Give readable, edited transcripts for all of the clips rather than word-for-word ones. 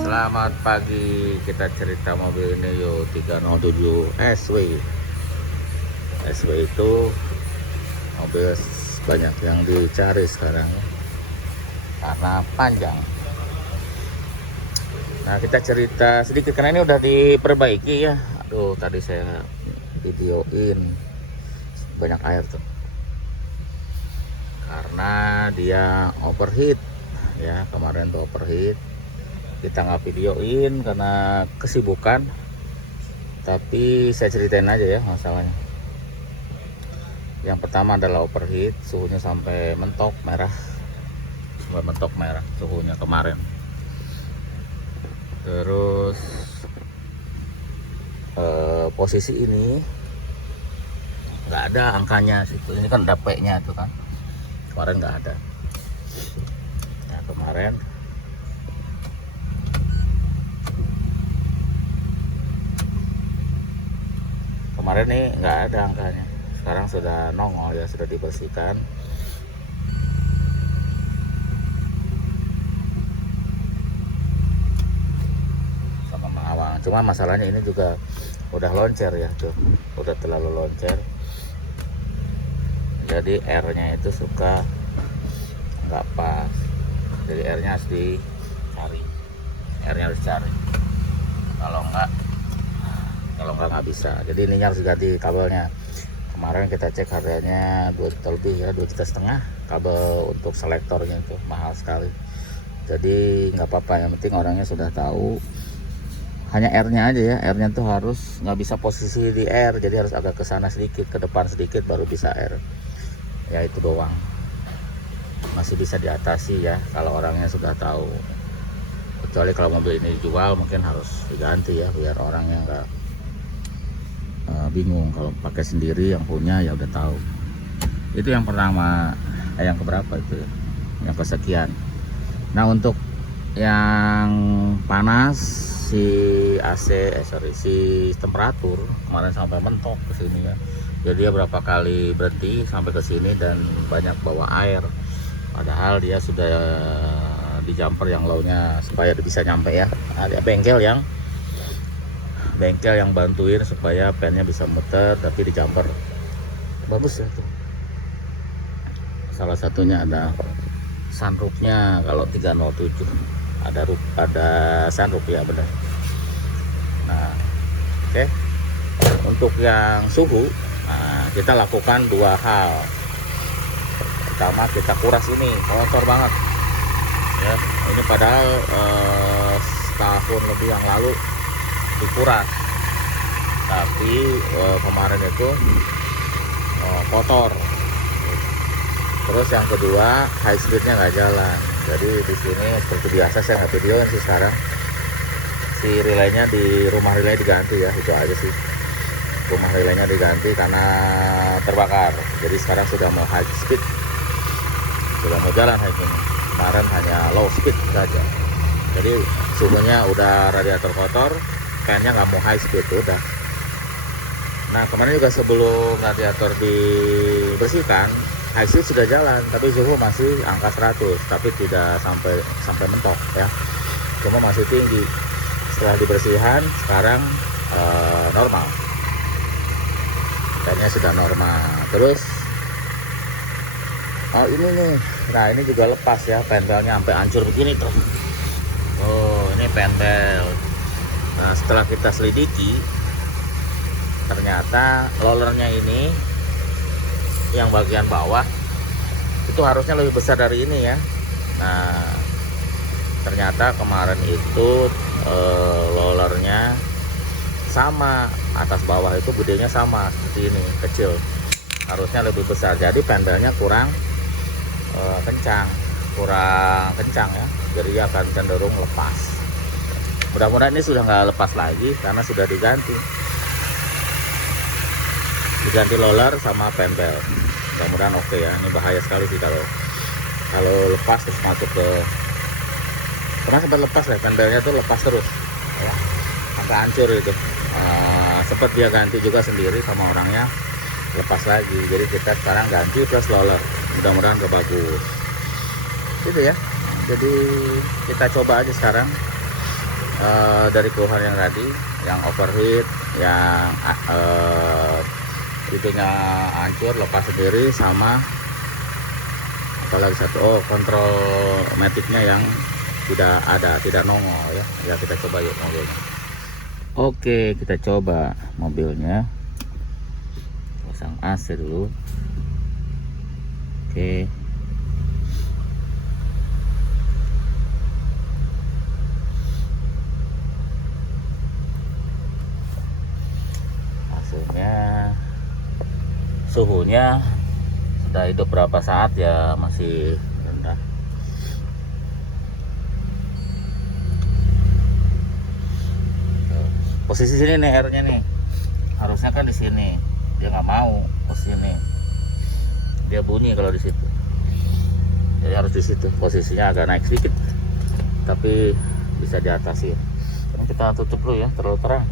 Selamat pagi, kita cerita mobil ini yuk. 307 SW. SW itu mobil banyak yang dicari sekarang karena panjang. Nah, kita cerita sedikit karena ini udah diperbaiki ya. Aduh, tadi saya videoin banyak air tuh karena dia overheat ya. Kemarin tuh overheat, kita nggak videoin karena kesibukan, tapi saya ceritain aja ya masalahnya. Yang pertama adalah overheat, suhunya sampai mentok merah, suhunya kemarin. Terus posisi ini nggak ada angkanya situ. Ini kan ada P-nya tuh kan, kemarin nggak ada. Nah, kemarin nih nggak ada angkanya. Sekarang sudah nongol ya, sudah dibersihkan. Sama mengawang. Cuma masalahnya ini juga udah loncer ya tuh, udah terlalu loncer. Jadi R-nya itu suka nggak pas. Jadi R-nya harus dicari. Kalau nggak bisa. Jadi ininya harus diganti kabelnya. Kemarin kita cek harganya 2 juta lebih ya, 2,5 juta kabel untuk selektornya itu mahal sekali. Jadi nggak apa-apa, yang penting orangnya sudah tahu. Hanya R-nya aja ya, R-nya tuh harus nggak bisa posisi di R, jadi harus agak ke sana sedikit, ke depan sedikit baru bisa R. Ya itu doang. Masih bisa diatasi ya kalau orangnya sudah tahu. Kecuali kalau mobil ini dijual mungkin harus diganti ya, biar orangnya nggak bingung. Kalau pakai sendiri yang punya ya udah tahu. Itu yang pertama. Yang keberapa itu ya? Yang kesekian. Nah, untuk yang panas si AC si temperatur kemarin sampai mentok ke sini ya. Jadi dia berapa kali berhenti sampai ke sini dan banyak bawa air. Padahal dia sudah di jumper yang low-nya supaya bisa nyampe ya. Ada bengkel yang bantuin supaya pennya bisa muter, tapi di jumper bagus ya tuh. Salah satunya ada sunroofnya. Kalau 307 ada sunroof ya, benar. Nah, oke. Untuk yang suhu, nah, kita lakukan 2 hal. Pertama, kita kuras ini, kotor banget ya. Ini padahal setahun lebih yang lalu dikuras, tapi kemarin itu kotor. Terus yang kedua, high speednya nggak jalan. Jadi di sini seperti biasa saya nggak videoin sih sekarang. Si relaynya di rumah relay diganti ya, itu aja sih. Rumah relaynya diganti karena terbakar. Jadi sekarang sudah mau high speed, sudah mau jalan high speed. Kemarin hanya low speed saja. Jadi suhunya udah radiator kotor, pennya nggak mau high speed udah. Nah, kemarin juga sebelum radiator dibersihkan, high speed sudah jalan, tapi suhu masih angka 100, tapi tidak sampai mentok ya, cuma masih tinggi. Setelah dibersihkan sekarang normal, pennya sudah normal. Terus ini nih, nah ini juga lepas ya, penbelnya sampai hancur begini tuh. Oh, ini penbel. Nah, setelah kita selidiki, ternyata rollernya ini yang bagian bawah itu harusnya lebih besar dari ini ya. Nah, ternyata kemarin itu rollernya sama, atas bawah itu gedenya sama seperti ini, kecil. Harusnya lebih besar, jadi pendelnya kurang kencang ya. Jadi dia akan cenderung lepas. Mudah-mudahan ini sudah nggak lepas lagi karena sudah diganti roller sama penbel. Mudah-mudahan oke ya. Ini bahaya sekali sih kalau lepas terus masuk ke, pernah sempat lepas ya, penbelnya tuh lepas terus ya, sampai hancur itu. Sempat dia ganti juga sendiri sama orangnya, lepas lagi. Jadi kita sekarang ganti plus roller, mudah-mudahan bagus gitu ya. Jadi kita coba aja sekarang dari keluhan yang tadi, yang overheat, yang itunya hancur lepas sendiri, sama apalagi satu, kontrol maticnya yang tidak nongol ya. Ya kita coba yuk mobilnya. Oke, kita coba mobilnya. Pasang AC dulu. Oke. Hasilnya suhunya sudah hidup berapa saat ya, masih rendah. Posisi sini nih airnya nih, harusnya kan di sini. Dia nggak mau posisi ini, dia bunyi kalau di situ. Jadi harus di situ, posisinya agak naik sedikit, tapi bisa diatasi. Ini kita tutup dulu ya, terlalu terang.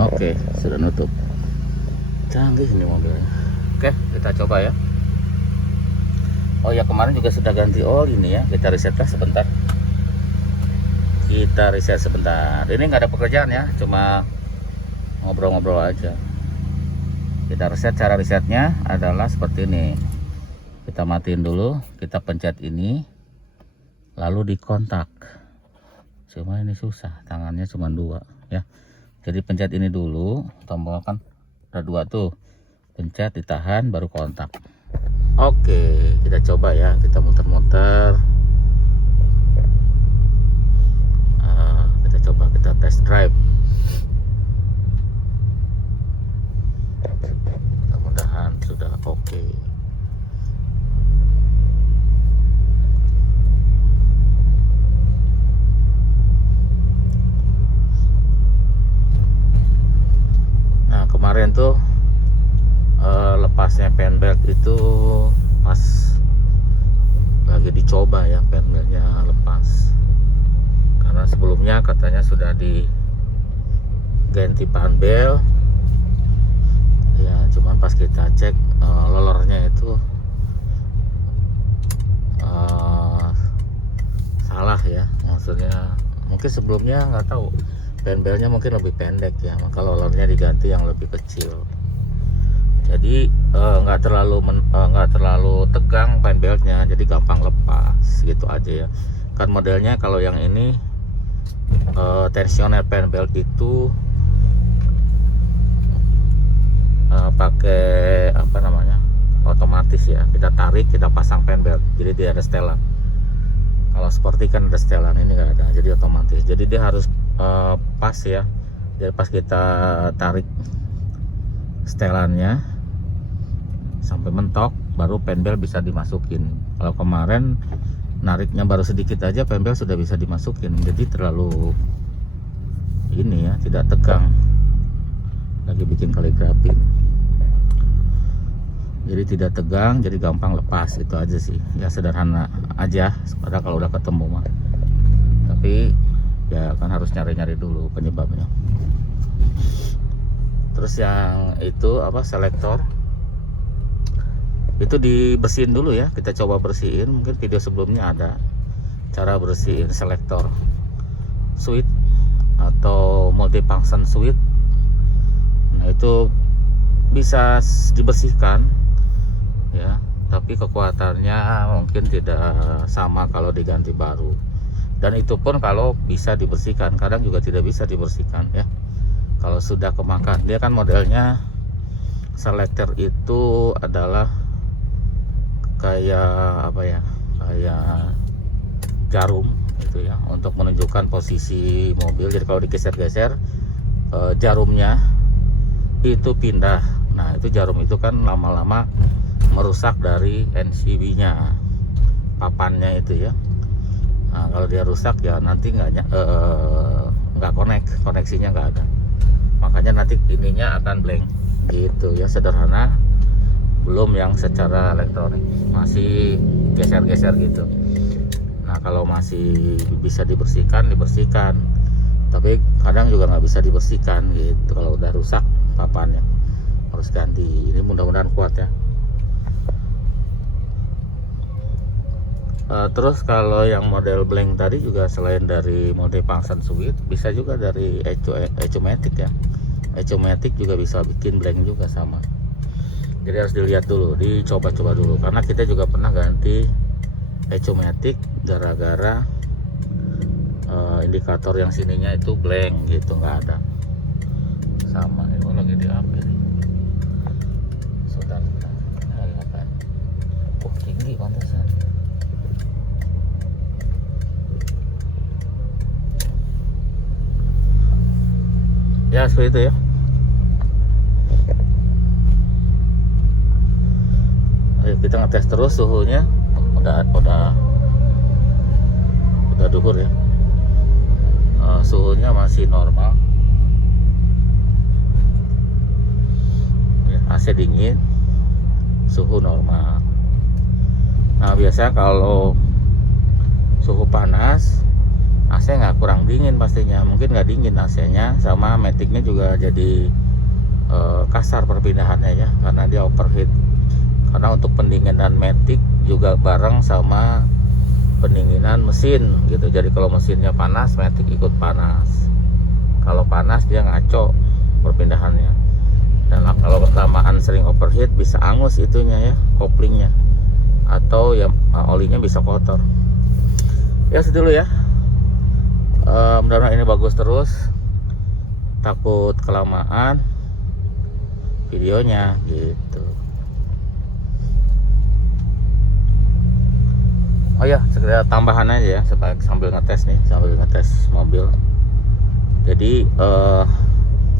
Oke, sudah nutup. Canggih ini mobilnya. Oke, kita coba ya. Oh ya, kemarin juga sudah ganti oli ini ya. Kita resetlah sebentar. Kita reset sebentar. Ini nggak ada pekerjaan ya, cuma ngobrol-ngobrol aja. Kita reset. Cara resetnya adalah seperti ini. Kita matiin dulu, kita pencet ini, lalu dikontak. Cuma ini susah, tangannya cuma 2 ya. Jadi pencet ini dulu, tombol kan ada 2 tuh, pencet, ditahan, baru kontak. Oke, kita coba ya, kita muter-muter. Kita coba, kita test drive. Mudah-mudahan sudah oke. Nah, kemarin tuh lepasnya fan belt itu pas lagi dicoba ya, fan beltnya lepas. Karena sebelumnya katanya sudah diganti fan belt ya, cuman pas kita cek lolornya itu salah ya. Maksudnya mungkin sebelumnya nggak tahu, fan beltnya mungkin lebih pendek ya, maka lolornya diganti yang lebih kecil. Jadi nggak terlalu tegang fan beltnya, jadi gampang lepas gitu aja ya. Kan modelnya kalau yang ini tensioner fan belt itu pakai apa namanya, otomatis ya. Kita tarik, kita pasang fan belt, jadi dia ada setelan. Kalau seperti kan ada setelan, ini nggak ada, jadi otomatis. Jadi dia harus pas ya. Jadi pas kita tarik setelannya sampai mentok, baru fan belt bisa dimasukin. Kalau kemarin nariknya baru sedikit aja, fan belt sudah bisa dimasukin. Jadi terlalu ini ya, tidak tegang. Lagi bikin kaligrafi, jadi tidak tegang, jadi gampang lepas. Itu aja sih ya, sederhana aja. Padahal kalau udah ketemu mah, tapi ya kan harus nyari-nyari dulu penyebabnya. Terus yang itu apa, selektor itu dibersihin dulu ya. Kita coba bersihin, mungkin video sebelumnya ada cara bersihin selektor switch atau multifunction switch. Nah itu bisa dibersihkan ya, tapi kekuatannya mungkin tidak sama kalau diganti baru. Dan itu pun kalau bisa dibersihkan, kadang juga tidak bisa dibersihkan ya kalau sudah kemakan. Dia kan modelnya selektor itu adalah kayak apa ya, kayak jarum itu ya, untuk menunjukkan posisi mobil. Jadi kalau digeser-geser jarumnya itu pindah. Nah itu jarum itu kan lama-lama merusak dari NCB nya, papannya itu ya. Nah, kalau dia rusak ya nanti nggak koneksinya nggak ada, makanya nanti ininya akan blank gitu ya. Sederhana, belum yang secara elektronik, masih geser-geser gitu. Nah kalau masih bisa dibersihkan, tapi kadang juga nggak bisa dibersihkan gitu. Kalau udah rusak papannya harus ganti. Ini mudah-mudahan kuat ya. Terus kalau yang model blank tadi juga selain dari mode function switch, bisa juga dari Ecomatic ya. Ecomatic juga bisa bikin blank juga sama. Jadi harus dilihat dulu, dicoba-coba dulu, karena kita juga pernah ganti Ecomatic gara-gara indikator yang sininya itu blank gitu, nggak ada. Sama ini lagi diambil. Sudah lagi ngapain? Tinggi pantasan. Ya seperti itu ya. Ayo kita ngetes terus suhunya. Udah duhur ya. Suhunya masih normal. AC dingin, suhu normal. Nah biasanya kalau suhu panas, AC nggak kurang dingin pastinya, mungkin nggak dingin AC-nya, sama maticnya juga jadi kasar perpindahannya ya, karena dia overheat. Karena untuk pendinginan matic juga bareng sama pendinginan mesin gitu. Jadi kalau mesinnya panas, matic ikut panas. Kalau panas dia ngaco perpindahannya. Dan kalau kelamaan sering overheat bisa angus itunya ya, koplingnya, atau ya olinya bisa kotor. Ya sedulu ya. Mudah-mudahan ini bagus terus. Takut kelamaan videonya gitu. Oh ya, sekedar tambahan aja ya, sambil ngetes mobil. Jadi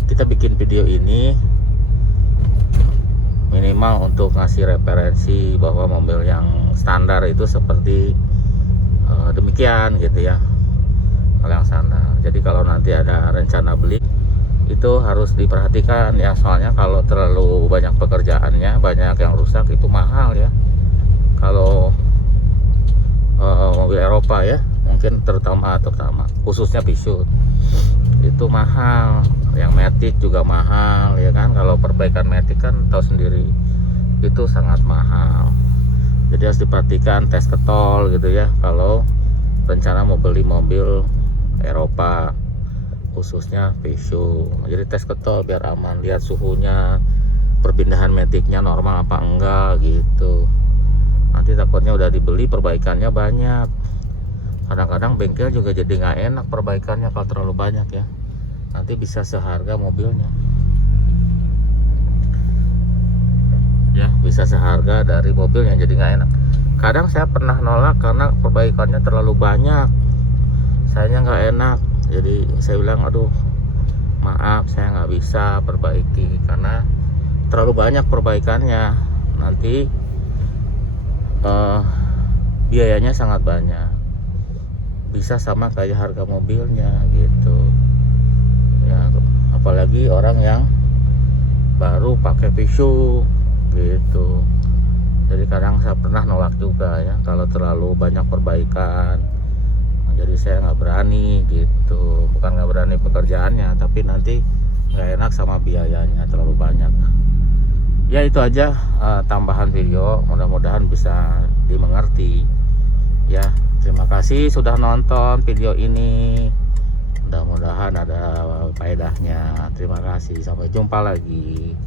kita bikin video ini minimal untuk ngasih referensi bahwa mobil yang standar itu seperti demikian gitu ya, hal yang standar. Jadi kalau nanti ada rencana beli itu harus diperhatikan ya, soalnya kalau terlalu banyak pekerjaannya, banyak yang rusak, itu mahal ya. Kalau mobil Eropa ya, mungkin terutama khususnya Peugeot itu mahal. Yang matic juga mahal ya kan. Kalau perbaikan matic kan tahu sendiri itu sangat mahal. Jadi harus diperhatikan, tes ketol gitu ya kalau rencana mau beli mobil Eropa, khususnya Peugeot. Jadi tes ketol biar aman, lihat suhunya, perpindahan maticnya normal apa enggak gitu. Nanti takutnya udah dibeli perbaikannya banyak. Kadang-kadang bengkel juga jadi nggak enak perbaikannya kalau terlalu banyak ya. Nanti bisa seharga mobilnya. Ya, bisa seharga dari mobilnya, jadi nggak enak. Kadang saya pernah nolak karena perbaikannya terlalu banyak. Sayanya nggak enak. Jadi saya bilang, aduh maaf saya nggak bisa perbaiki karena terlalu banyak perbaikannya. Nanti biayanya sangat banyak, bisa sama kayak harga mobilnya gitu ya. Apalagi orang yang baru pakai Peugeot gitu. Jadi kadang saya pernah nolak juga ya kalau terlalu banyak perbaikan. Jadi saya nggak berani gitu, bukan nggak berani pekerjaannya, tapi nanti nggak enak sama biayanya terlalu banyak. Ya itu aja tambahan video, mudah-mudahan bisa dimengerti ya. Terima kasih sudah nonton video ini, mudah-mudahan ada faedahnya. Terima kasih, sampai jumpa lagi.